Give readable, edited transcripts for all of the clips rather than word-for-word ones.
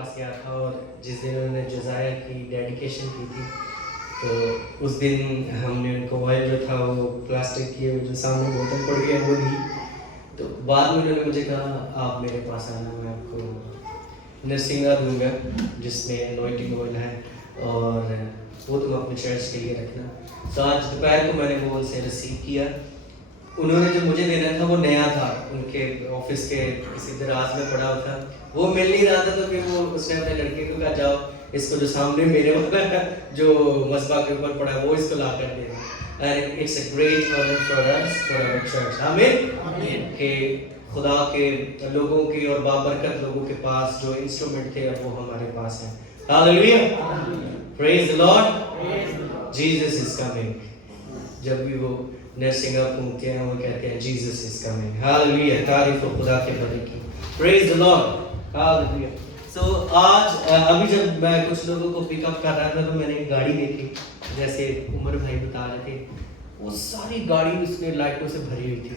پاس گیا تھا اور جس دن انہوں نے جزائر کی ڈیڈیکیشن کی تھی تو اس دن ہم نے ان کو آئل جو تھا وہ پلاسٹک کی جو سامنے بوتل پڑ گیا وہ دی. تو بعد میں انہوں نے مجھے کہا آپ میرے پاس آنا, میں آپ کو نرسنگا دوں گا جس میں انوائٹنگ آئل ہے اور وہ تم اپنے چرچ کے لیے رکھنا. تو آج دوپہر کو میں نے وہ ان سے ریسیو کیا. انہوں نے جو مجھے دینا تھا وہ نیا تھا, ان کے آفس کے کسی دراز میں پڑا ہوا تھا, وہ مل نہیں رہا تھا. تو پھر وہ اس نے اپنے لڑکے کو کہا جاؤ اس کو جو سامنے میرے والا جو مصباح کے اوپر پڑا ہے وہ اس کو لا کر دے گا. And it's a great honor for us, for our church. آمین. کہ خدا کے لوگوں کی اور بابرکت لوگوں کے پاس جو انسٹرومنٹ تھے اب وہ ہمارے پاس ہیں. Hallelujah. Praise the Lord. Jesus is coming. جب بھی وہ نرسنگ اپ پھونکتے ہیں وہ کہتے ہیں Jesus is coming. Hallelujah. تعریف ہو خدا کے بھلے کی. Praise the Lord. Hallelujah. So آج ابھی جب میں کچھ لوگوں کو پک اپ کر رہا تھا تو میں نے ایک گاڑی دیکھی, جیسے عمر بھائی بتا رہے تھے, وہ ساری گاڑی اس میں لائٹوں سے بھری ہوئی تھی.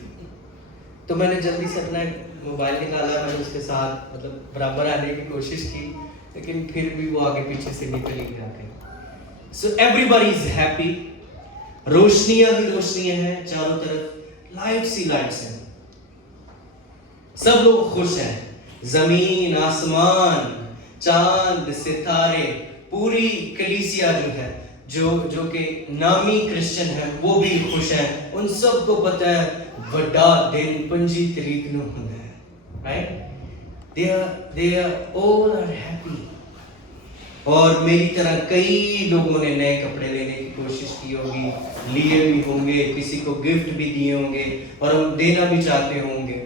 تو میں نے جلدی سے اپنا موبائل نکالا, میں نے اس کے ساتھ مطلب برابر آنے کی کوشش کی, لیکن پھر بھی وہ آگے پیچھے سے نکل ہی گیا تھا. So everybody is happy. روشنیاں ہی روشنیاں ہیں چاروں طرف, لائٹس ہی لائٹس ہیں, سب لوگ خوش ہیں. زمین, آسمان, چاند, ستارے, پوری کلیسیا جو ہے جو کہ نامی کرسچن ہے وہ بھی خوش ہیں. ان سب کو پتہ ہے بڑا دن 25 تاریخ نو ہونا ہے. right? They are all are happy. اور میری طرح کئی لوگوں نے نئے کپڑے لینے کی کوشش کی ہوگی, لیے بھی ہوں گے, کسی کو گفٹ بھی دیے ہوں گے اور ہم دینا بھی چاہتے ہوں گے.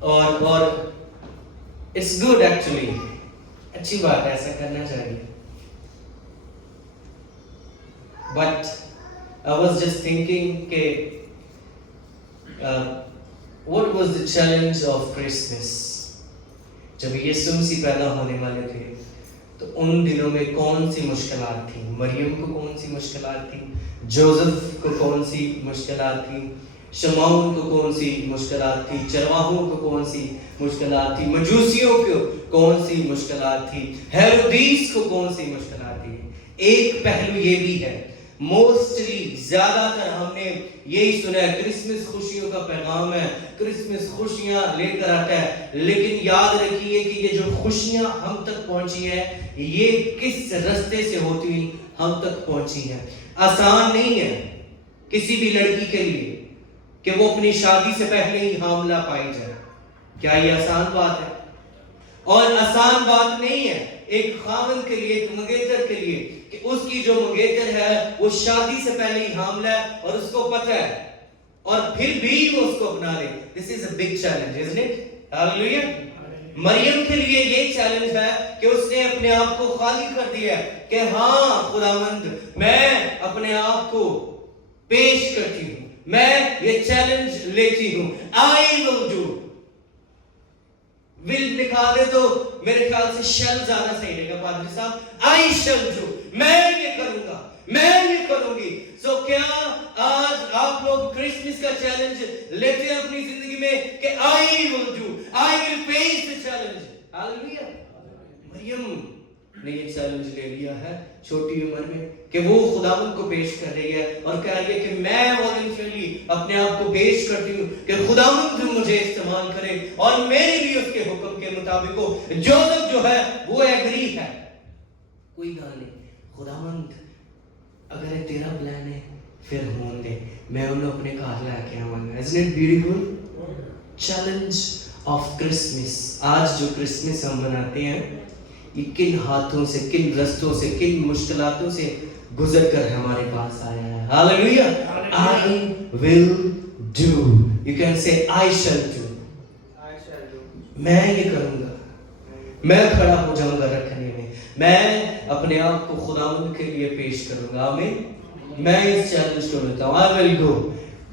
اور اٹس گڈ ایکچولی, اچھی بات ہے, ایسا کرنا چاہیے. But I was just thinking کہ what was the challenge of Christmas? جب یسوع مسیح پیدا ہونے والے تھے تو ان دنوں میں کون سی مشکلات تھیں؟ مریم کو کون سی مشکلات تھیں؟ جوزف کو کون سی مشکلات تھیں؟ شمعون کو کون سی مشکلات تھی؟ چرواہوں کو کون سی مشکلات تھی؟ مجوسیوں کو کون سی مشکلات تھی؟ ہیرودیس کو کون سی مشکلات تھی؟ ایک پہلو یہ بھی ہے, موسٹلی زیادہ تر ہم نے یہی سنا ہے کرسمس خوشیوں کا پیغام ہے, کرسمس خوشیاں لے کر آتا ہے, لیکن یاد رکھیے کہ یہ جو خوشیاں ہم تک پہنچی ہیں یہ کس رستے سے ہوتی ہوئی ہم تک پہنچی ہیں. آسان نہیں ہے کسی بھی لڑکی کے لیے کہ وہ اپنی شادی سے پہلے ہی حاملہ پائی جائے. کیا یہ آسان بات ہے؟ اور آسان بات نہیں ہے ایک خاوند کے لیے, ایک منگیتر کے لیے, کہ اس کی جو منگیتر ہے وہ شادی سے پہلے ہی حاملہ ہے اور اس کو پتہ ہے اور پھر بھی وہ اس کو اپنا لے. This is a big challenge, isn't it? Hallelujah. مریم کے لیے یہ چیلنج ہے کہ اس نے اپنے آپ کو خالی کر دیا ہے کہ ہاں خداوند میں اپنے آپ کو پیش کرتی ہوں, میں یہ چیلنج لیتی ہوں. I will do. ول نکالے تو میرے خیال سے شل زیادہ صحیح رہے گا پادری صاحب. I shall do. میں یہ کروں گا, میں یہ کروں گی. سو کیا آج آپ لوگ کرسمس کا چیلنج لیتے ہیں اپنی زندگی میں کہ I will do, I will face the challenge. Hallelujah. مریم نے یہ چیلنج لے لیا ہے چھوٹی عمر میں کہ وہ خداوند کو پیش کر رہی ہے اور کہہ رہی ہے کہ میں والنٹرلی اپنے آپ کو پیش کرتی ہوں کہ خداوند مجھے استعمال کرے اور میرے لیے اس کے حکم کے مطابق ہو. جوزف جو ہے وہ ایگری ہے, کوئی گال نہیں, خداوند اگر یہ تیرا پلان ہے پھر ہون دے, میں انہوں اپنے گھر لے کے آؤں گا. Isn't it beautiful? Challenge of Christmas. آج جو کرسمس ہم مناتے ہیں یہ کن ہاتھوں سے, کن رستوں سے, کن مشکلاتوں سے گزر کر ہمارے پاس آیا ہے. Hallelujah. I will do. You can say I shall do. میں یہ کروں گا, میں کھڑا ہو جاؤں گا رکھنے میں, میں اپنے آپ کو خداوند کے لیے پیش کروں گا. آمین. میں اس چیلنج کو لیتا ہوں. I will go.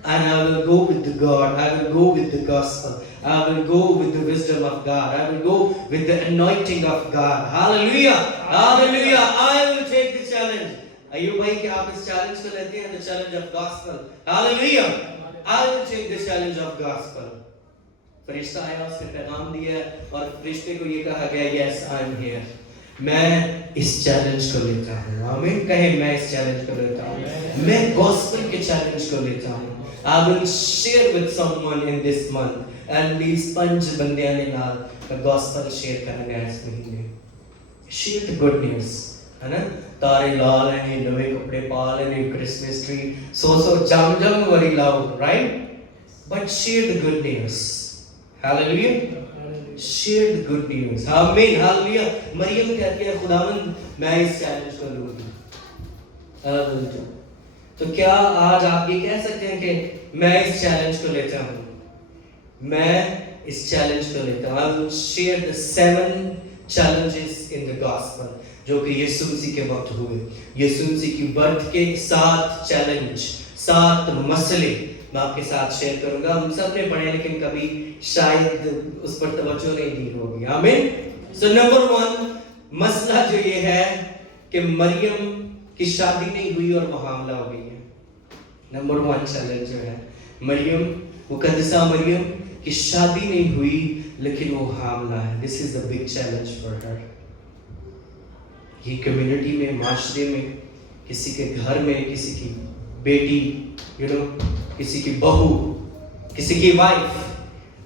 And I will go with the God. I will go with the gospel. I will go with the wisdom of God. I will go with the anointing of God. Hallelujah. Hallelujah. I will take the challenge. Ayub بھائی کہ آپ اس challenge کو لیتے ہیں, the challenge of gospel. Hallelujah. I will take the challenge of gospel. فرشتہ آیا, اس نے پیغام دیا اور فرشتے کو یہ کہا گیا یس آئی ایم ہیئر, میں اس چیلنج کو لیتا ہوں. آمین کہیں میں اس چیلنج کو لیتا ہوں, میں گاسپل کے چیلنج کو لیتا ہوں. I will share with someone in this month and these 5 ਬੰਦਿਆਂ ਦੇ ਨਾਲ ਗਾਸਪਲ ਸ਼ੇਅਰ ਕਰਾਂਗਾ ਇਸ ਮਹੀਨੇ. Share the good news, ਹੈ ਨਾ. ਤਾਰੇ ਲਾ ਲੈਣੇ, ਨਵੇਂ ਕੱਪੜੇ ਪਾ ਲੈਣੇ, ਕ੍ਰਿਸਮਸ ਟ੍ਰੀ ਸੋ ਜਮ ਵਾਲੀ ਲਾਓ, right? But share the good news. Hallelujah. Share the good news. Amen. Hallelujah. مریم کہتی ہے خداوند میں اس چیلنج کو لوں گی. تو کیا آج آپ یہ کہہ سکتے ہیں کہ میں اس چیلنج کو لیتا ہوں, میں اس چیلنج کو لیتا ہوں. I will share the 7 challenges in the gospel جو کہ یسوع مسیح کے وقت ہوئے. یسوع مسیح کی برتھ کے 7 چیلنج, 7 مسئلے میں آپ کے ساتھ شیئر کروں گا. ہم سب نے پڑھے لیکن کبھی شاید اس پر توجہ نہیں دی ہوگی. آمین. سو نمبر 1 مسئلہ جو یہ ہے کہ مریم کی شادی نہیں ہوئی اور وہ حاملہ ہو گئی ہے. نمبر 1 چیلنج جو ہے مریم, مقدسہ مریم کی شادی نہیں ہوئی لیکن وہ حاملہ ہے. This is a big challenge for her. یہ کمیونٹی میں, معاشرے میں, کسی کے گھر میں کسی کی بیٹی, کسی کی بہو, کسی کی وائف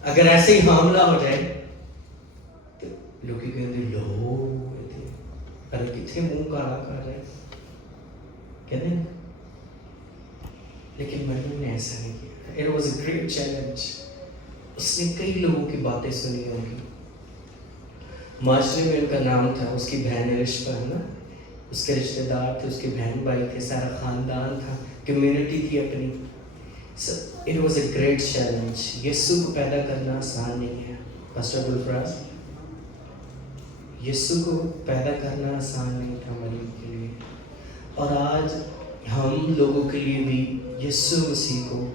اگر ایسے ہی حاملہ ہو جائے تو لوگ کہتے ہیں لو ارے کتنے منہ کالا کر رہے کہتے ہیں. لیکن مریم نے ایسا نہیں کیا. It was a great challenge. اس نے کئی لوگوں کی باتیں سنی ہوں گی. معاشرے میں ان کا نام تھا, اس کی بہن رشتہ ہے نا, اس کے رشتہ دار تھے, اس کے بہن بھائی تھے, سارا خاندان تھا, کمیونٹی تھی اپنی. So it was a great challenge. یسوع کو پیدا کرنا آسان نہیں ہے. پاسٹر گلفراز, یسوع کو پیدا کرنا آسان نہیں تھا مریم کے لیے. اور آج ہم لوگوں کے لیے بھی یسوع مسیح کو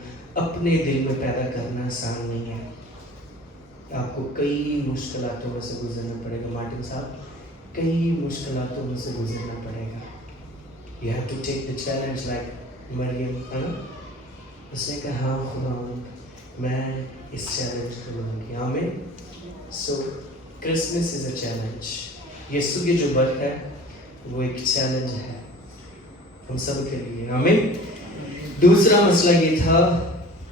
اپنے دل میں پیدا کرنا آسان نہیں ہے. آپ کو کئی مشکلاتوں میں سے گزرنا پڑے گا. مارٹن صاحب, کئی مشکلاتوں میں سے گزرنا پڑے گا. You have to take the challenge like مریم, ہے نا. اس نے کہا ہاں خداوند میں اس چیلنج کو لوں گی. آمین. سو کرسمس از اے چیلنج. یسوع کی جو برتھ ہے وہ ایک چیلنج ہے ہم سب کے لیے. آمین. دوسرا مسئلہ یہ تھا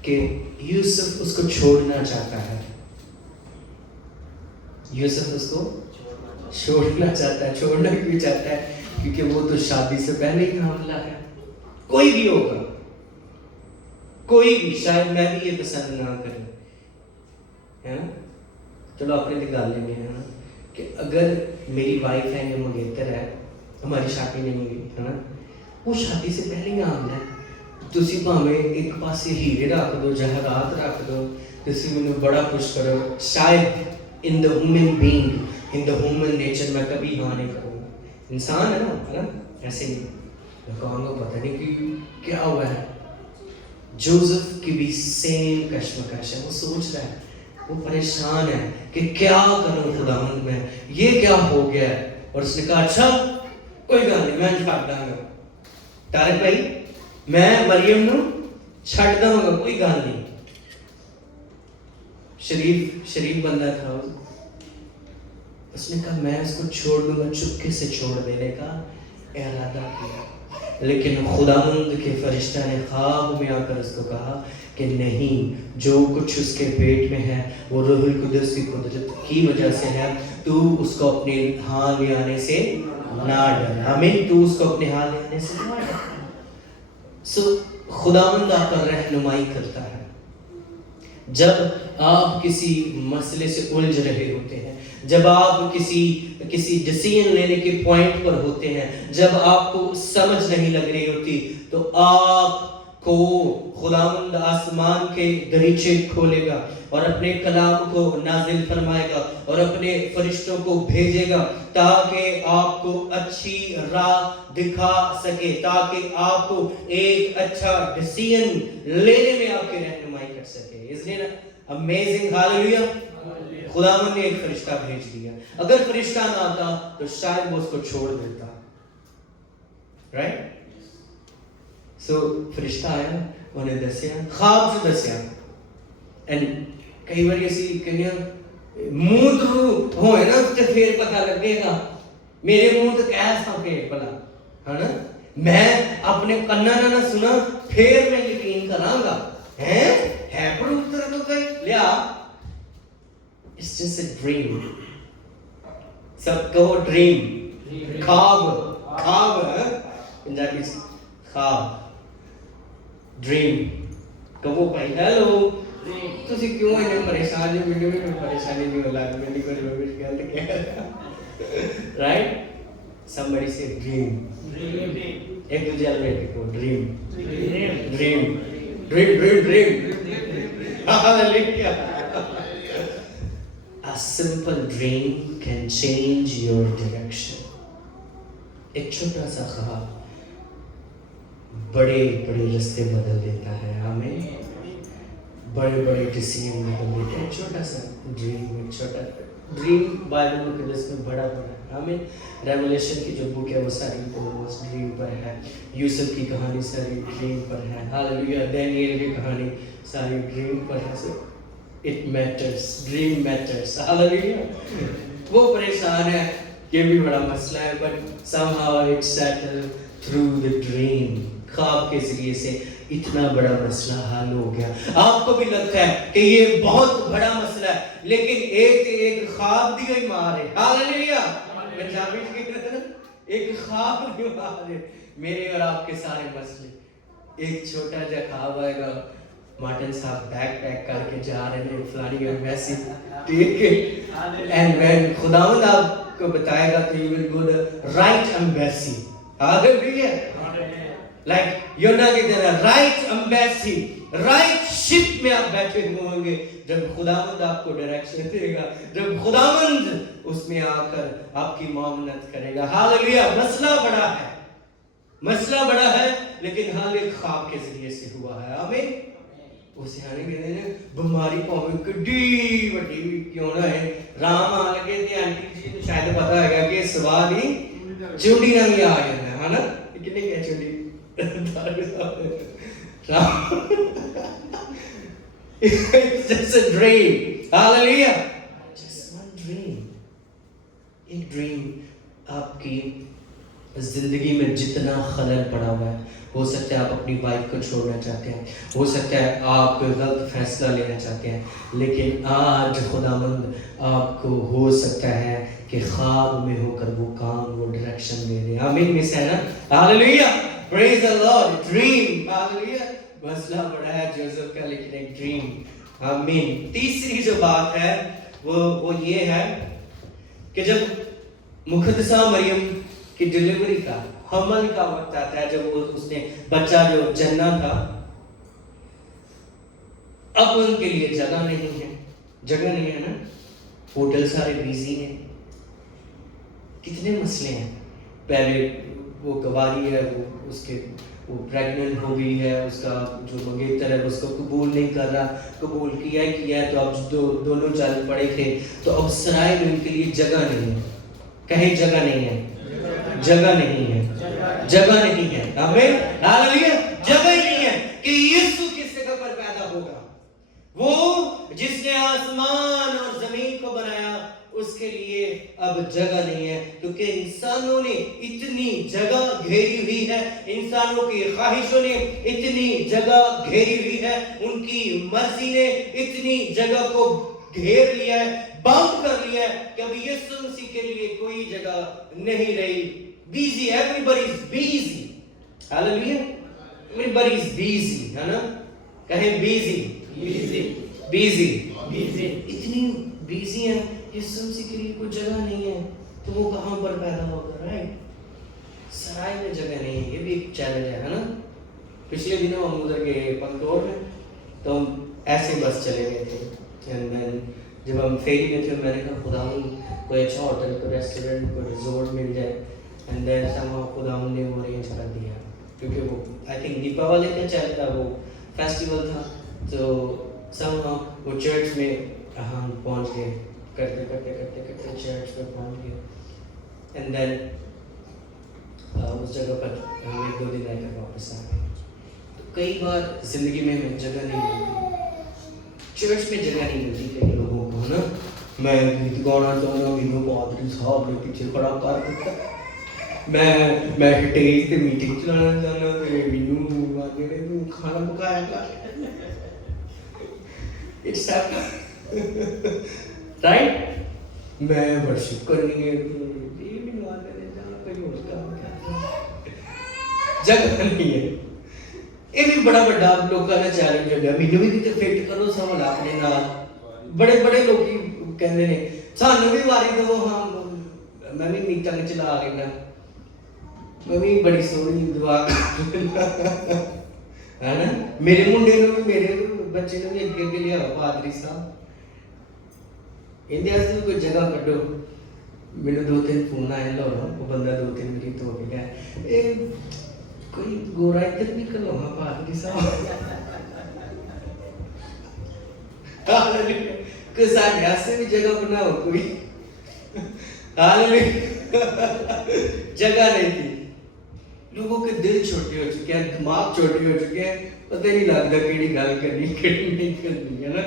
کہ یوسف اس کو چھوڑنا چاہتا ہے. یوسف اس کو چھوڑنا چاہتا ہے. چھوڑنا کیوں چاہتا ہے؟ کیونکہ وہ تو شادی سے پہلے ہی حاملہ ہے. کوئی بھی ہوگا, کوئی بھی, شاید میں بھی یہ پسند نہ کروں, ہے نا. چلو اپنے نکالنے میں ہے نا کہ اگر میری وائف ہے یا منگیتر ہے, ہماری شادی نہیں ہوئی ہے نا, وہ شادی سے پہلے ہی حاملہ ہے. تسی بھاویں ایک پاسے ہیرے رکھ دو, جواہرات رکھ دو, تسی مینوں بڑا خوش کرو, شاید in the human being, in the human nature میں کبھی ہاں نہیں کروں گا. انسان ہے نا, ایسے نہیں. میں کہوں گا پتہ نہیں کہ کیا ہوا ہے. جوزف کی بھی سیم کشمکش ہے. وہ سوچ رہا ہے, وہ پریشان ہے کہ کیا کروں خداوند میں, یہ کیا ہو گیا ہے. اور اس نے کہا اچھا کوئی گل نہیں, میں چھڈ داں گا. طارق بھائی, میں مریم نو چھڈ داں گا, کوئی گل نہیں. شریف بندہ تھا. اس نے کہا میں اس کو چھوڑ دوں گا, چپکے سے چھوڑ دینے کا ارادہ کیا. لیکن خداوند کے فرشتہ نے خواب میں آ کر اس کو کہا کہ نہیں, جو کچھ اس کے پیٹ میں ہے وہ روح القدس کی قدرت کی وجہ سے ہے. تو اس کو اپنے ہاتھ میں آنے سے نہ ڈر. آمین. تو اس کو اپنے ہاتھ میں آنے سے نہ ڈر. سو خداوند آپ کا رہنمائی کرتا ہے. جب آپ کسی مسئلے سے الجھ رہے ہوتے ہیں, جب آپ کسی ڈیسیژن لینے کے پوائنٹ پر ہوتے ہیں, جب آپ کو سمجھ نہیں لگ رہی ہوتی, تو آپ کو خداوند آسمان کے دریچے کھولے گا اور اپنے کلام کو نازل فرمائے گا اور اپنے فرشتوں کو بھیجے گا تاکہ آپ کو اچھی راہ دکھا سکے, تاکہ آپ کو ایک اچھا ڈیسیژن لینے میں آپ کی رہنمائی کر سکے. Isn't it amazing? Hallelujah. خداوند نے ایک فرشتہ بھیج دیا. اگر فرشتہ نہ آتا تو شاید وہ اس کو چھوڑ دیتا. رائٹ. سو فرشتہ آیا, انہیں دسیا, خواب سے دسیا, اینڈ ਕਈ ਵਾਰੀ ਅਸੀਂ ਕਹਿੰਦੇ ਹਾਂ ਮੂੰਹ ਤੋਂ ਹੋਏ ਨਾ ਤੇ ਫੇਰ ਪਤਾ ਲੱਗੇਗਾ, ਮੇਰੇ ਮੂੰਹ ਤੇ ਕਹਿ ਸਕੇ ਭਲਾ, ਹਨਾ, ਮੈਂ ਆਪਣੇ ਕੰਨਾਂ ਨਾਲ ਨਾ ਸੁਣਾ ਫੇਰ ਮੈਂ ਯਕੀਨ ਕਰਾਂਗਾ, ਹੈ ਪ੍ਰੂਫ ਤੇਰੇ ਕੋਲ ਕੋਈ ਲਿਆ। It's just a dream. ਸਭ ਕਹੋ ਡ੍ਰੀਮ, ਖਾਬ ਪੰਜਾਬੀ ਚ ਖਾਬ, ਡ੍ਰੀਮ ਕਹੋ ਭਾਈ। ਹੈਲੋ, ਤੁਸੀਂ ਕਿਉਂ ਇੰਨੇ ਪਰੇਸ਼ਾਨ ਹੋ? ਮੈਨੂੰ ਵੀ ਕੋਈ ਪਰੇਸ਼ਾਨੀ ਨਹੀਂ ਹੋ ਲੱਗ ਮੈਨੂੰ ਕੋਈ ਕੁਝ ਗਲਤ ਕਹਿ ਰਿਹਾ, ਰਾਈਟ? somebody say dream, एक दूसरे में देखो dream, hallelujah. A simple dream can change your direction. एक छोटा सा ख्वाब बड़े बड़े रास्ते बदल देता है, हमें बड़े बड़े डिसीजन बदल देते हैं। छोटा सा ड्रीम, एक छोटा ड्रीम बाइबल मुकद्दस में बड़ा है, हमें रेवलेशन की जो बुक है वो सारी ऑलमोस्ट ड्रीम पर है, यूसुफ की कहानी सारी ड्रीम पर है, हालेलुया, डैनियल की कहानी सारी ड्रीम पर है। So it matters, dream matters, hallelujah. वो परेशान है, ये भी बड़ा मसला है, but somehow it settled through the dream. ख्वाब के जरिए से इतना बड़ा मसला हल हो गया। आपको भी लगता है कि ये बहुत बड़ा मसला है, लेकिन एक ख्वाब दी गई मार है, हालेलुया। पंजाबी की कहते हैं एक ख्वाब दी मार है, मेरे और आपके सारे मसले। एक छोटा सा ख्वाब आएगा, मार्टिन साहब बैग पैक करके जा रहे हैं फलानी एम्बेसी, ठीक है, एंड व्हेन खुदावंद आपको बताएगा कि you will go the right embassy, hallelujah, like योना की तरह राइट एम्बेसी, राइट शिप में आप बैठे हुए होंगे जब खुदावंद आपको डायरेक्शन देगा, जब खुदावंद उसमें आकर आपकी मामलत करेगा, हालेलुया। मसला बड़ा है, मसला बड़ा है, लेकिन हाल एक ख्वाब के जरिए से हुआ है, आमीन। उसे आने कहते हैं बीमारी भावें किड्डी वड्डी क्यों ना है, राम आ लगे थे आंटी जी तो शायद पता है कि स्वाद ही चुंडी ना भी आ जाता है ना, कितने क्या चुंडी It's just a dream, hallelujah, just one dream. एक ड्रीम आपकी जिंदगी में जितना खलल पड़ा हुआ है, हो सकता है आप अपनी वाइफ को छोड़ना चाहते हैं, हो सकता है आप कोई गलत फैसला लेना चाहते हैं, लेकिन आज खुदावंद आपको हो सकता है कि ख्वाब में होकर वो काम, वो डायरेक्शन दे दे, आमीन। मिस है ना, hallelujah, praise the Lord. Dream, hallelujah. मसला बड़ा है जोसेफ का, लेकिन एक ड्रीम, आमीन। तीसरी जो बात है वो ये है कि जब मुकद्दसा मरियम की डिलीवरी का, हमल का वक्त आता है, जब वो उसने बच्चा जो जन्ना था, अब उनके लिए जगह नहीं है ना, होटल सारे बिजी हैं, कितने मसले हैं। पहले वो गवारी है, वो प्रेग्नेंट हो गई है, उसका जो मंगेतर है उसको कबूल नहीं कर रहा, कबूल किया है, तो अब दोनों चल पड़े थे, तो अब सराय में उनके लिए जगह नहीं है, कहीं जगह नहीं है, आमीन, हालेलुया। जगह नहीं है कि यीशु किस जगह पर पैदा होगा, वो जिसने आसमान और जमीन को बनाया उसके लिए अब जगह नहीं है, क्योंकि इंसानों ने इतनी जगह घेरी हुई है, इंसानों की ख्वाहिशों ने इतनी जगह घेरी हुई है, उनकी मर्जी ने इतनी जगह को घेर लिया है, बंद कर लिया है कि अब यीशु मसीह के लिए कोई जगह नहीं रही। Busy, everybody is busy, hallelujah, everybody is busy, है ना, कहें बिजी, इतनी बिजी है, यीशु मसीह के लिए कोई जगह नहीं है, तो वो कहाँ पर पैदा होगा, राइट? सराय में जगह नहीं है, ये भी एक चैलेंज है ना। पिछले दिनों हम उधर गए पंतोर में, तो हम ऐसे बस चले गए थे, एंड देन जब हम फेरी में थे, मैंने कहा खुदावंद कोई अच्छा होटल, कोई रेस्टोरेंट, कोई रिजॉर्ट मिल जाए, एंड देन समहाउ खुदावंद ने वो अरेंज कर दिया, क्योंकि वो आई थिंक दीपावली का चल रहा, वो फेस्टिवल था, तो समहाउ वो चर्च में हम पहुंच गए, करते चर्च में पहुंच गए, एंड देन उस जगह पर हम 1-2 दिन रहकर वापस आ गए। तो कई बार जिंदगी में हमें जगह नहीं मिलती, चर्च में जगह नहीं मिलती कई लोगों को, है ना। मैं गीत गाना चाहना, मैनू पादरी साहब ने पीछे खड़ा कर दिता, मैं स्टेज पे मीटिंग चलाना चाहना, मैनू आगे ने तू खाना पकाया कर, इट्स राइट। मैं वर्शिप करनी है, ये मैनू आगे ने जाना, कोई और काम क्या, जगह नहीं है। ये भी बड़ा बड़ा लोगों का चैलेंज है, मैनू भी किते फिट करो सवाल अपने नाल। बड़े बड़े लोग कहते हैं सानू भी वारी दो, हाँ मैं भी मीटिंग चला लेना, मैं भी बड़ी सोहनी दुआ है ना। मेरे मुंडे ने भी, मेरे बच्चे ने भी अगे अगे लिया पादरी साहब, इंडिया से कोई जगह कड्डो। मैंने 2-3 फोन आए लो, वो बंदा 2-3 मिनट तो हो गया, कोई गोरा इधर भी करो, हाँ पादरी साहब कि साढ़े ऐसे भी जगह बनाओ कोई, जगह नहीं थी। लोगों के दिल छोटे हो चुके हैं, दिमाग छोटे हो चुके हैं, पता नहीं लगता केड़ी गल करनी केड़ी नहीं करनी, है ना।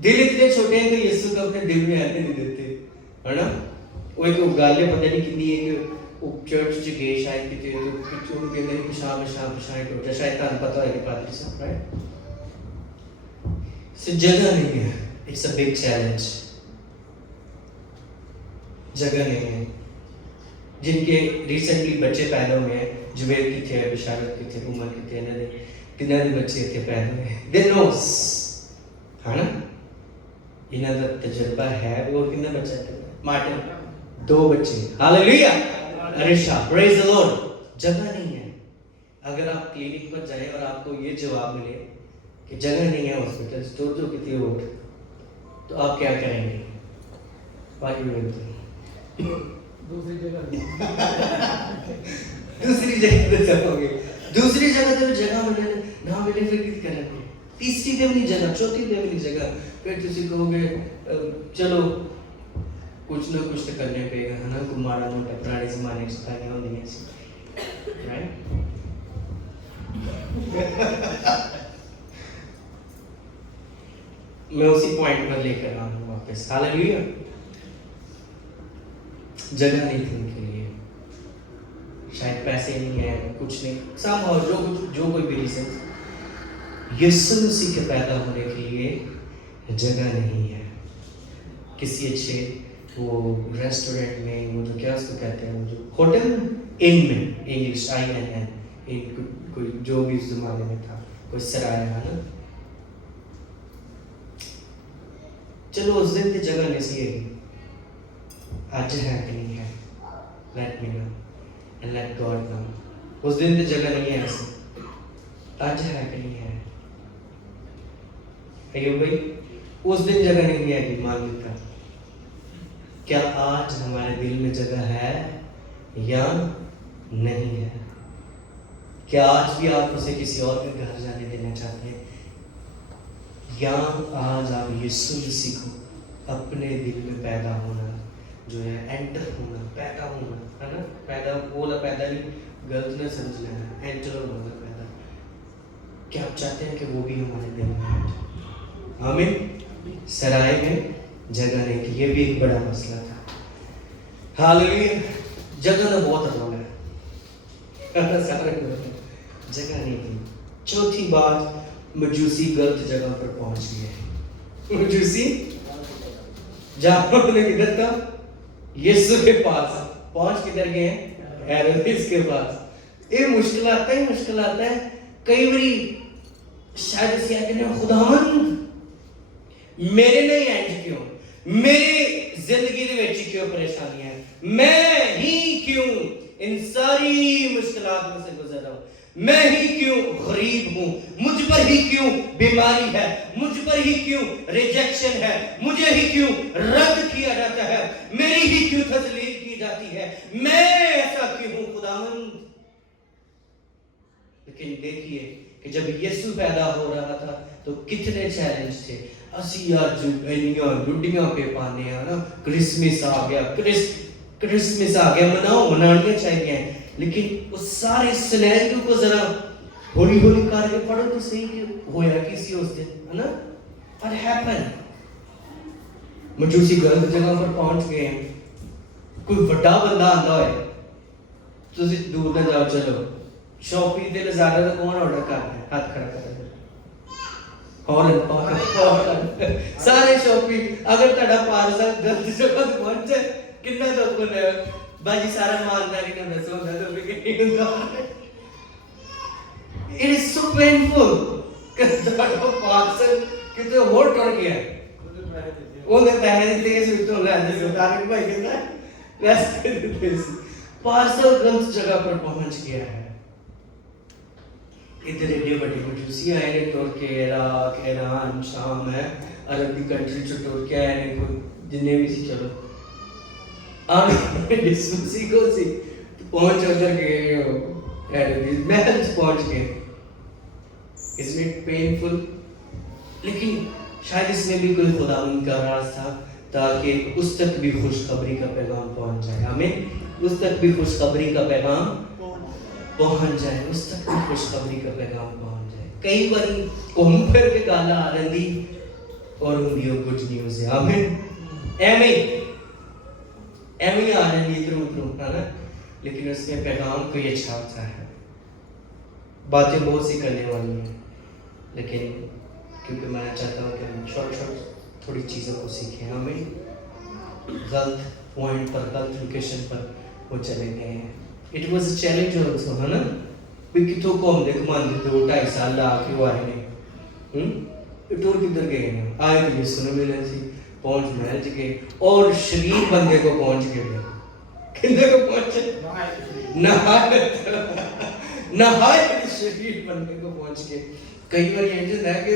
दिल इतने छोटे हैं कि यीशु को अपने दिल में आने नहीं देते, है ना। वो एक गल है, पता नहीं कितनी एक चर्च च गए शायद किते, तो पिछों कहते हैं पिछां टोटा, शायद तुहानू पता होएगा पादरी साहब, राइट। सो जगह नहीं है, इट्स अ बिग चैलेंज। जगह नहीं है। जिनके रिसेंटली बच्चे पैदा हुए हैं, जुबैर की थे, बिशारत की थे, उमर की थे, इन्होंने कितने बच्चे थे पैदा हुए, दे नोस, है ना। इन्हां दा तजुर्बा है। और कितने बच्चे थे मार्टिन, 2 बच्चे, hallelujah, Arisha, praise the Lord. जगह नहीं है। अगर आप क्लिनिक पर जाएं और आपको ये जवाब मिले कि जगह नहीं है हॉस्पिटल, तो कितनी हो, तो आप क्या करेंगे? दूसरी जगह पे जाओगे, दूसरी जगह तो जगह मिले ना मिले, फिर क्या करेंगे? तीसरी दे भी नहीं जगह, चौथी दे भी नहीं जगह, फिर तुसी कहोगे चलो कुछ ना कुछ तो करने पेगा, है ना। कोई माड़ा मोटा पुराने जमाने की सताइयां होंदियां सी, राइट। मैं उसी पॉइंट पर लेकर आ रहा हूँ वापस, हालेलुया। जगह नहीं थी उनके लिए, शायद पैसे नहीं है, कुछ नहीं, सब और जो कोई भी रीजन, यीशु मसीह के पैदा होने के लिए जगह नहीं है। किसी अच्छे वो रेस्टोरेंट में, वो जो क्या उसको कहते हैं, वो जो होटल, इन में, इंग्लिश INN, कोई जो भी उस जमाने में था, कोई सराय, है ना। चलो उस दिन की जगह नहीं सी, आज है कि नहीं है, let me know and let God know. उस दिन की जगह नहीं है ऐसे, आज है कि नहीं है। अयो भाई, उस दिन जगह नहीं है कि मान लेता, क्या आज हमारे दिल में जगह है या नहीं है? क्या आज भी आप उसे किसी और के घर जाने देना चाहते हैं, या आज आप यीशु मसीह को अपने दिल में पैदा होना जो है, एंटर होना, पैदा होना, है ना। पैदा बोला, पैदा नहीं, गलत न समझ लेना, एंटर होना पैदा। क्या आप चाहते हैं कि वो भी हमारे दिल में है? आमीन। सराय में जगह नहीं थी, ये भी एक बड़ा मसला था। हालेलुया। जगह ना बहुत रोल है, जगह नहीं थी। चौथी बात, मजूसी गलत जगह पर पहुंच गए। मजूसी जहां उन्होंने किधर था, यीशु के पास पहुंच किधर गए? हेरोदेस के पास। ये मुश्किल आता है कई बारी, शायद इसे कहते हैं खुदावन मेरे नहीं इंज क्यों, मेरी जिंदगी दे विच क्यों परेशानियां, मैं ही क्यों इन सारी मुश्किलात में से गुजर रहा हूं, मैं ही क्यों गरीब हूं, मुझ पर ही क्यों बीमारी है, मुझ पर ही क्यों रिजेक्शन है, मुझे ही क्यों रद्द किया जाता है, मेरी ही क्यों तस्लीम की जाती है, मैं ऐसा क्यों हूं खुदावंद। लेकिन देखिए कि जब यीशु पैदा हो रहा था तो कितने चैलेंज थे। असी आज इन्नियां रुटियां पे पाने हैं ना, क्रिसमस आ गया, क्रिसमस आ गया, मनानियां चाहिए, लेकिन उस सारे सिनेरियो को जरा हौली हौली करके पढ़ो तो सही कि होया किसी उस दिन, है ना। What happened? मजूसी गलत जगह पर पहुंच गए हैं. कोई बड़ा बंदा आंदा होए, तुसी दूर ना जाओ, चलो शॉपी ते लज़ारा दा कौन ऑर्डर करता है? हाथ खड़ा कर दे. और सारे शॉपी अगर ਤੁਹਾਡਾ ਪਾਰਸਲ ਗਲਤ ਜਗ੍ਹਾ ਤੇ ਪਹੁੰਚੇ ਕਿੰਨਾ ਦੁੱਖ ਹੁੰਦਾ ਹੈ. ਬਾਜੀ ਸਾਰਾ ਇਮਾਨਦਾਰੀ ਨਾਲ ਦੱਸੋ ਹੁੰਦਾ ਤਾਂ ਵੀ ਕੀ ਹੁੰਦਾ. It is so painful ਕਿ ਤੁਹਾਡਾ ਪਾਰਸਲ ਕਿਤੇ ਹੋਰ ਟੁਰ ਗਿਆ. ਉਹਨੇ ਪੈਸੇ ਦਿੱਤੇ ਇਸ ਵਿੱਚੋਂ ਲੈਂਦੇ ਸੀ ਤਾਰਿਕ ਭਾਈ ਕਹਿੰਦਾ ਵੈਸੇ ਦਿੱਤੇ ਸੀ. ਪਾਰਸਲ ਗਲਤ ਜਗ੍ਹਾ ਪਰ ਪਹੁੰਚ ਗਿਆ ਹੈ. इधर एडे बड़े मजूसी आए ने टुर के इराक, ईरान, शाम है अरब की कंट्री च टुर के आए ने कोई जिन्ने भी सी चलो डिस्कसी को सी पहुंच उधर गए हो महल पहुंच गए. Isn't it painful? लेकिन शायद इसमें भी कोई खुदावंद का राज था ताकि उस तक भी खुशखबरी का पैगाम पहुंच जाए. हमें उस तक भी खुशखबरी का पैगाम पहुंच जाए, उस तक भी खुशखबरी का पैगाम पहुंच जाए. कई बार घूम फिर के गाला आ रही और उनकी गुड न्यूज़ है. हमें एवं आ रही इधरों उधरों है ना, लेकिन उसमें पैगाम कोई अच्छा होता है. बातें बहुत सी करने वाली हैं, लेकिन क्योंकि मैं चाहता हूँ कि हम शॉर्ट थोड़ी चीज़ों को सीखें. हमें गलत पॉइंट पर, गलत लोकेशन पर वो चले गए हैं. It was a challenge also, है ना. भी कितों घूमते घुमाते 2-2.5 साल ला के वो आए ने. टूर किधर गए हैं? आए तो यीशु ने मिले सी, पहुंच महल च गए और शरीफ बंदे को पहुंच गए. किधर को पहुंचे? नहाए शरीफ बंदे को पहुंच गए. कई बार ये होता है कि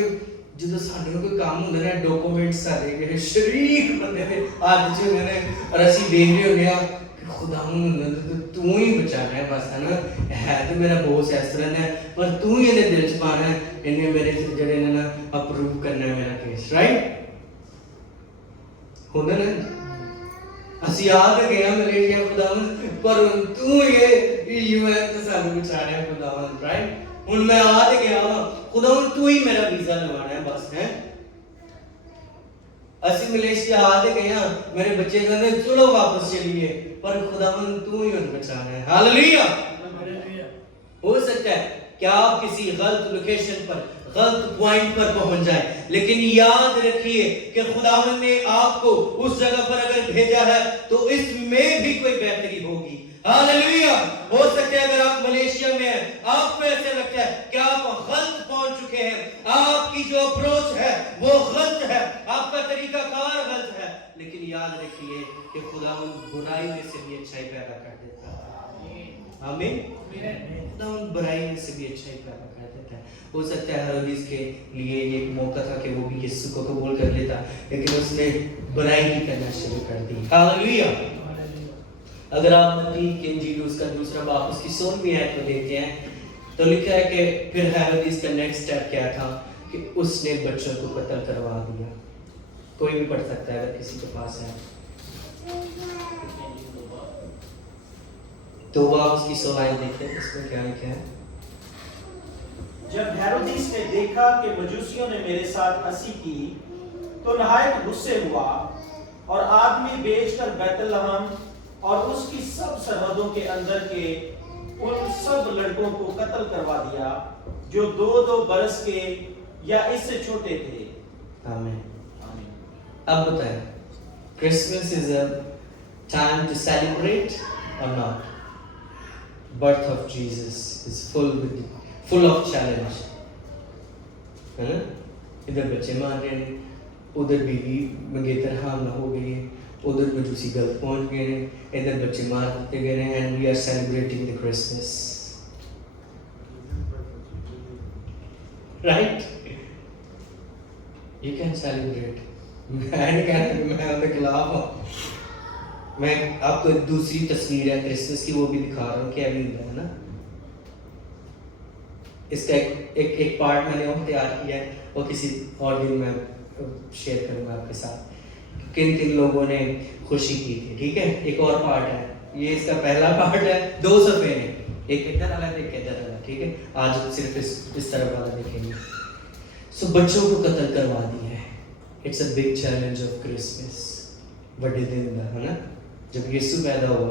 ਜਦੋਂ ਸਾਡੇ ਕੋਲ ਕੋਈ ਕੰਮ ਹੁੰਦਾ ਨਾ ਡਾਕੂਮੈਂਟ ਸਾਰੇ ਜਿਹੜੇ ਸ਼ਰੀਕ ਬੰਦੇ ਦੇ ਹੱਥ 'ਚ ਹੁੰਦੇ ਨੇ ਔਰ ਅਸੀਂ ਦੇਖ ਰਹੇ ਹੁੰਦੇ ਆ ਕਿ ਖੁਦਾਵੰਦ ਤੂੰ ਹੀ ਬਚਾਣਾ ਹੈ ਬਸ, ਹੈ ਨਾ. ਹੈ ਤਾਂ ਮੇਰਾ ਬੋਸ ਇਸ ਤਰ੍ਹਾਂ ਦਾ ਪਰ ਤੂੰ ਹੀ ਇਹਦੇ ਦਿਲ 'ਚ ਪਾਣਾ ਹੈ, ਇਹਨੇ ਮੇਰੇ ਜਿਹੜੇ ਨੇ ਨਾ ਅਪਰੂਵ ਕਰਨਾ ਹੈ ਮੇਰਾ ਕੇਸ. ਰਾਈਟ ਹੁੰਦਾ ਨਾ. ਅਸੀਂ ਆ ਤਾਂ ਗਏ ਹਾਂ ਮਲੇਸ਼ੀਆ ਖੁਦਾਵੰਦ, ਪਰ ਤੂੰ ਇਹ ਯੂਐਨ ਤੋਂ ਸਾਨੂੰ ਬਚਾ ਰਿਹਾ ਖੁਦਾਵੰਦ. ਰਾਈਟ ਹੁਣ ਮੈਂ ਆ ਤੇ ਗਿਆ खुदावंद तू ही मेरा वीजा लगवाना है बस. है ਅਸੀਂ ਮਲੇਸ਼ੀਆ ਆ ਤੇ ਗਏ ਹਾਂ, ਮੇਰੇ ਬੱਚੇ ਕਹਿੰਦੇ ਚਲੋ ਵਾਪਸ ਚਲੀਏ, ਪਰ खुदावंद तू ही उन्हें बचाना है. हालेलुया. हो सकता है कि आप किसी गलत लोकेशन पर, गलत पॉइंट पर पहुंच जाए, लेकिन याद रखिए कि खुदावंद ने आपको उस जगह पर अगर भेजा है तो इसमें भी कोई बेहतरी होगी. हालेलुया. हो सकता है अगर आप मलेशिया में हैं, आपको ऐसा लगता है कि आप गलत पहुंच चुके हैं, आपकी जो अप्रोच है वो गलत है, आपका तरीकाकार गलत है, लेकिन याद रखिए कि खुदावंद बुराई में से भी अच्छाई पैदा कर देता है. आमीन. खुदावंद बुराई में से भी अच्छाई पैदा कर देता है. हो सकता है हेरोदेस के लिए ये एक मौका था कि वो भी यीशु को कबूल कर लेता, लेकिन उसने बुराई भी करना शुरू कर दी. हालेलुया. अगर आप मत्ती की इंजील उसका दूसरा बाब उसकी 16वीं आयत में देखते हैं तो लिखा है कि फिर हेरोदेस का नेक्स्ट स्टेप क्या था कि उसने बच्चों को कत्ल करवा दिया. कोई भी पढ़ सकता है अगर किसी के पास है. तो बाब उसकी 16 आयत देखते हैं, इसमें क्या लिखा है. जब हेरोदेस ने देखा कि मजूसियों ने मेरे साथ हंसी की तो नहायत गुस्से हुआ और आदमी बेचकर बैतलहम और उसकी सब सरहदों के अंदर के उन सब लड़कों को कत्ल करवा दिया जो 2-2 बरस के या इससे छोटे थे. आमीन. अब बताएं, Christmas is a time to celebrate और not? Birth of Jesus is full of challenge, है ना. इधर बच्चे मार रहे हैं, उधर बीवी मंगेतर हामला हो गई है, उधर मजूसी गलत पहुंच गए हैं, इधर बच्चे मार देते गए हैं, and we are celebrating the Christmas. Right. You can celebrate. मैं नहीं कहता कि मैं उनके खिलाफ हूँ. मैं आपको एक दूसरी तस्वीर है क्रिसमस की वो भी दिखा रहा हूँ क्या भी है ना. इसका एक पार्ट मैंने और तैयार किया है, वो किसी और दिन मैं शेयर करूँगा आपके साथ किन किन लोगों ने खुशी की थी. ठीक है. एक और पार्ट है, ये इसका पहला पार्ट है. 2 सफ़े हैं, एक इधर वाला है एक इधर वाला. ठीक है. आज सिर्फ इस तरफ वाला देखेंगे. सो बच्चों को कत्ल करवा दिया है. It's a big challenge of Christmas. बड़े दिन का है ना, जब यीशु पैदा हुआ,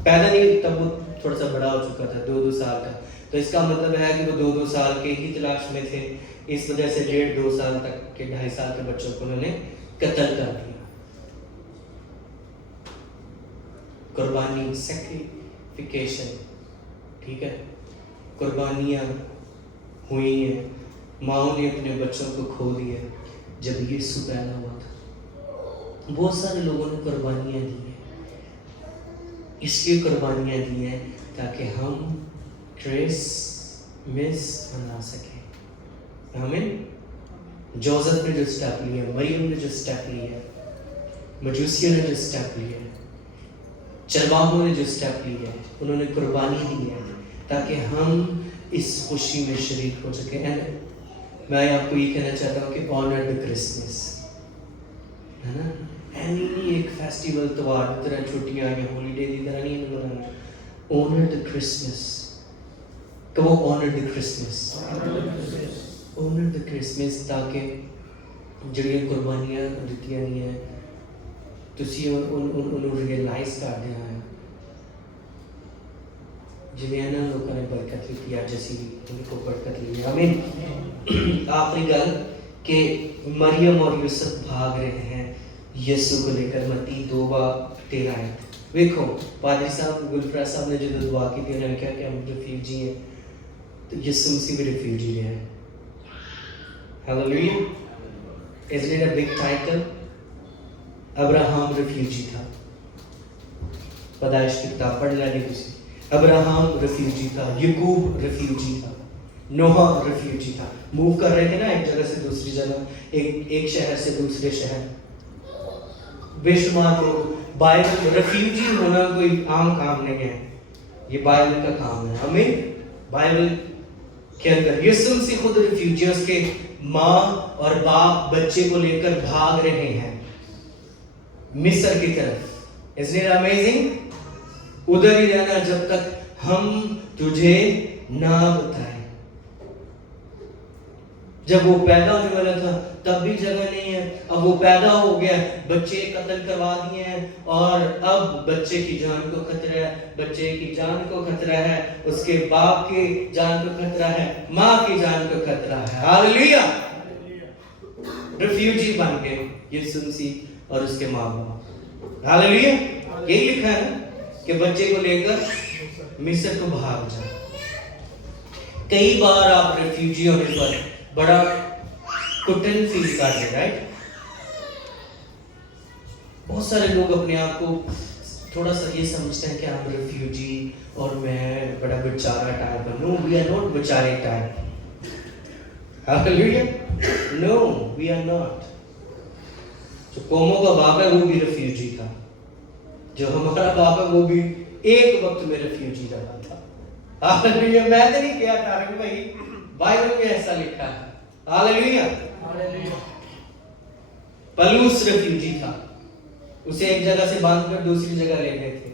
पैदा नहीं तब वो थोड़ा सा बड़ा हो चुका था, 2-2 साल का, तो इसका मतलब है कि वो 2-2 साल के ही तलाश में थे, इस वजह से 1.5-2 साल तक के 2.5 साल के बच्चों को उन्होंने कत्ल कर दिया। कुर्बानी, सैक्रिफिकेशन, ठीक है, कुर्बानियाँ हुई हैं, माओ ने अपने बच्चों को खो दिया जब यीशु पैदा हुआ था। बहुत सारे लोगों ने कुर्बानियाँ दी हैं, इसलिए कुर्बानियाँ दी हैं ताकि हम क्रिसमस मना सकें। आमीन। जोसेफ ने जो स्टेप लिया, मरियम ने जो स्टेप लिया, मजूसियों ने जो स्टेप लिया, चरवाहों ने जो स्टेप लिया है, उन्होंने कुर्बानी दी है ताकि हम इस खुशी में शरीक हो सके। एंड मैं आपको ये कहना चाहता हूँ कि ऑनर द क्रिसमस, है ना, एनी एक फेस्टिवल त्योहार की तरह छुट्टियां या हॉलीडे की तरह नहीं मनाना। ऑनर द क्रिसमस, कहो honour the Christmas, honour the Christmas, ताकि ਜਿਹੜੀਆਂ ਕੁਰਬਾਨੀਆਂ ਦਿੱਤੀਆਂ ਗਈਆਂ ਤੁਸੀਂ ਉਹਨੂੰ ਰਿਅਲਾਈਜ਼ ਕਰਦੇ ਆ ਜਿਵੇਂ ਇਹਨਾਂ ਲੋਕਾਂ ਨੇ ਬਰਕਤ ਲਈ ਅੱਜ ਅਸੀਂ ਉਹਨਾਂ ਕੋਲ ਬਰਕਤ ਲਈ। ਆਮੀਨ। आखिरी गल कि मरियम और यूसुफ भाग रहे हैं यीशु को लेकर, मत्ती 2:13 है। देखो पादरी साहब गुलफरा साहब ने जो दुआ की थी, उन्होंने कहा कि हम रिफ्यूजी हैं, तो यीशु मसीह भी रिफ्यूजी है। Hallelujah. Isn't it a big title? Abraham refugee था, पैदाइश की किताब पढ़ लेनी तुसी। अब्राहम रिफ्यूजी था, याकूब रिफ्यूजी था, नोहा रिफ्यूजी था, मूव कर रहे थे ना एक जगह से दूसरी जगह, एक शहर से दूसरे शहर, बेशुमार लोग। बाइबल रिफ्यूजी होना कोई आम काम नहीं है, ये बाइबल का काम है। हमें बाइबल के अंदर यीशु मसीह खुद रिफ्यूजी, उसके माँ और बाप बच्चे को लेकर भाग रहे हैं मिस्र की तरफ। Isn't it amazing? उधर ही रहना जब तक हम तुझे ना बताएं। जब वो पैदा होने वाला था तब भी जगह नहीं है, अब वो पैदा हो गया, बच्चे कत्ल करवा दिए हैं और अब बच्चे की जान को खतरा है, बच्चे की जान को खतरा है, उसके बाप की जान को खतरा है, माँ की जान को खतरा है। हालेलुया। रिफ्यूजी बन गए यीशु मसीह और उसके माँ बाप। हालेलुया। यही लिखा है कि बच्चे को लेकर मिस्र को भाग जाओ। कई बार आप रिफ्यूजी होने पर बड़ा कुटन फील करते हैं, राइट? बहुत सारे लोग अपने आप को थोड़ा सा ये समझते हैं कि हम रिफ्यूजी और मैं बड़ा बेचारा टाइप हूँ। नो, वी आर नॉट बेचारे type. Hallelujah. No, we are not. जो कौमों का बाप है वो भी रिफ्यूजी था, जो हमारा बाप है वो भी एक वक्त में रिफ्यूजी रहा था। हालेलुया। मैं तो नहीं किया तारक भाई, बाइबल में ऐसा लिखा है। हालेलुया। पलूस रिफ्यूजी था, उसे एक जगह से बांध कर दूसरी जगह ले गए थे।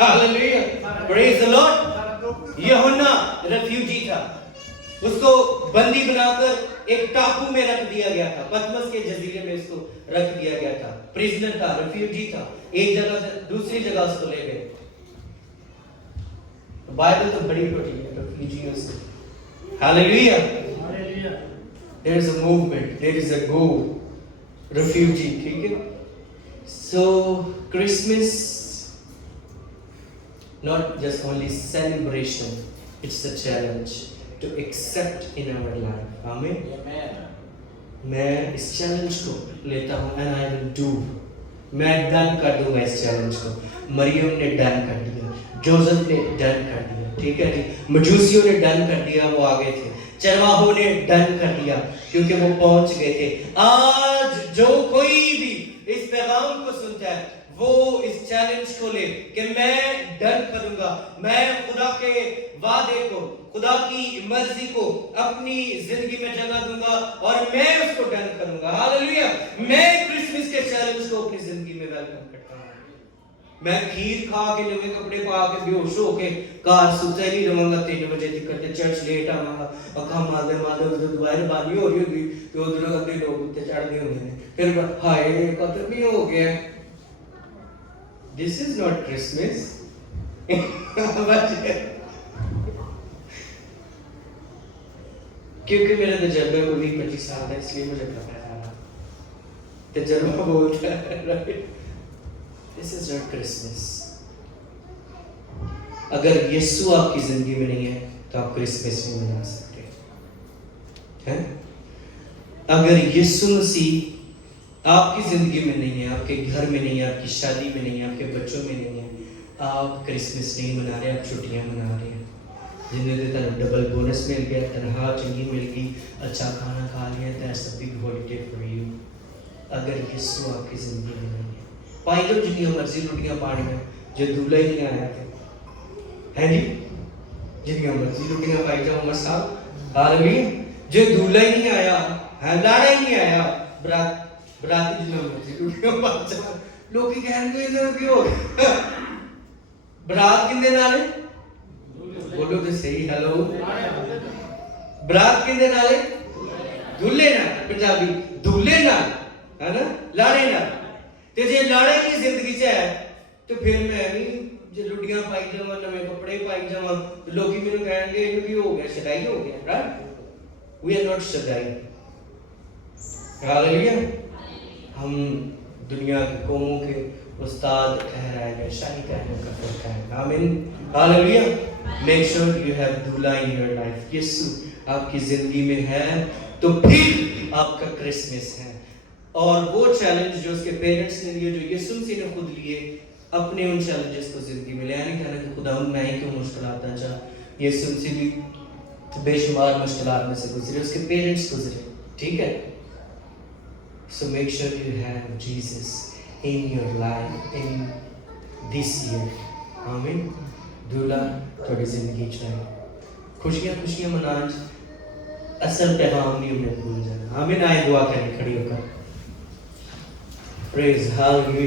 हालेलुया। Praise the Lord. यूहन्ना रिफ्यूजी था, उसको बंदी बनाकर एक टापू में रख दिया गया था, पतमस के जजीरे में उसको रख दिया गया था। प्रिजनर था, रिफ्यूजी था, एक जगह से दूसरी जगह उसको ले गए। बाइबल तो बड़ी छोटी है रिफ्यूजियों से। Hallelujah. There is a movement, there is a go, refugee, ठीक है? So Christmas not just only celebration, it's a challenge to accept in our life. Amen. मैं इस चैलेंज को लेता हूँ and I will do. मैं डन कर दूंगा इस चैलेंज को। मरियम ने डन कर दिया, जोसेफ ने डन कर दिया, ठीक है जी। मजूसियों ने डन कर दिया, वो आगे थे। चरवाहों ने डन कर दिया क्योंकि वो पहुंच गए थे। आज जो कोई भी इस पैगाम को सुनता है वो इस चैलेंज को ले कि मैं डन करूंगा, मैं खुदा के वादे को, खुदा की मर्जी को अपनी जिंदगी में जगह दूंगा और मैं उसको डन करूंगा। हालेलुया। मैं क्रिसमस के चैलेंज को अपनी जिंदगी में वेलकम करता हूं। میں کھیر کھا کے نویں کپڑے پا کے بے ہوش ہو کے گھر ستا ہی نہیں رہا 3 بجے تک تے چرچ لیٹ آواں گا اکھاں مارتے ادھر دوائر بانی ہو رہی ہوگی تو ادھر اگلے لوگ اتنے چڑھتے ہوتے ہیں پھر ہائے ختم ہی ہو گیا. دس از ناٹ کرسمس. کیونکہ میرا تجربہ کو 20-25 سال ہے اس لیے مجھے پتا ہے تجربہ بولتا ہے. This is not Christmas. اگر یسوع آپ کی زندگی میں نہیں ہے تو آپ کرسمس نہیں منا سکتے ہیں. اگر یسوع مسیح آپ کی زندگی میں نہیں ہے, آپ کے گھر میں نہیں ہے, آپ کی شادی میں نہیں ہے, آپ کے بچوں میں نہیں ہے, آپ کرسمس نہیں منا رہے, آپ چھٹیاں منا رہے ہیں. جنہیں تو ڈبل بونس مل گیا, تنخواہ چنگی مل گئی, اچھا کھانا کھا لیا, that's a big holiday for you. اگر یسوع آپ کی زندگی میں نہیں ہے, پائی جو جنیاں مرضی روٹیاں پانی میں جو دولہا ہی نہیں آیا تھے ہیں جی, جنیاں مرضی روٹیاں پائی جاؤ عمر صاحب عالمی, جو دولہا ہی نہیں آیا ہے, لاڑا ہی نہیں آیا, براتی جنیاں مرضی روٹیاں پائی جاؤ. لوگ کی کہنے کو ادھر کیوں برات کندے نالے بولو تو صحیح, ہیلو, برات کندے نالے دولہے نال, پنجابی دولہے نال ہے نا, لاڑے نال. تے جے لاڑے کی زندگی چ ہے تو پھر میں بھی جے لڈیاں پائی جاواں, نویں کپڑے پائی جاواں, لوکی مینوں کہن گے اینوں کی ہو گیا, شدائی ہو گیا, رائٹ. وی آر ناٹ شدائی. ہاللویا. ہم دنیا کی قوموں کے استاد ٹھہرائے گئے, شاہی کہنے کا فرقہ ہے. آمین, hallelujah. Make sure you have دولہا ان یور لائف. یسوع آپ کی زندگی میں ہے تو پھر آپ کا کرسمس ہے. اور وہ چیلنج جو اس کے پیرنٹس نے لیے, جو یسوع مسیح نے خود لیے, اپنے ان چیلنجز کو زندگی میں لے. نہیں کہنا کہ خدا میں ہی کیوں مشکلات آ جا, یسوع مسیح بھی بے شمار مشکلات میں سے گزرے, اس کے پیرنٹس گزرے, ٹھیک ہے. So make sure you have Jesus in your life in this year. آمین. دولہا تھوڑی زندگی چاہیے, خوشیاں خوشیاں منانا, اصل پیغام نہیں ہمیں بھول جانا. آمین. آئے دعا کریں کھڑی ہو کر. Praise, hallelujah.